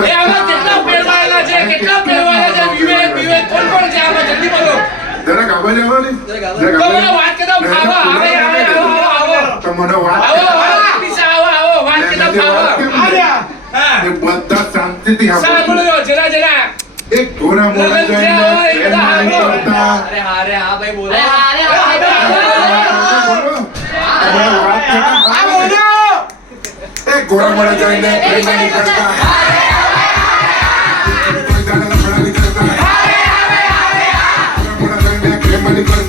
એ આમાં કેટલા પેરવાયેલા છે વિવેક કોણ છે આમાં જલ્દી બોલો જરાક આવાજ આવો ને તો મને વાત કરતા ફાવા આવે તમને વાત આવો વાત કરતા ફાવા હા એ બધા શાંતિથી સાંભળો જરા એક ઘોડા મોડા જઈને અરે હા ભાઈ બોલો એક ઘોડા મોડા જઈને પ્રેમમાં નીકળતા ઘોડા મોડા જઈને પ્રેમમાં નીકળતા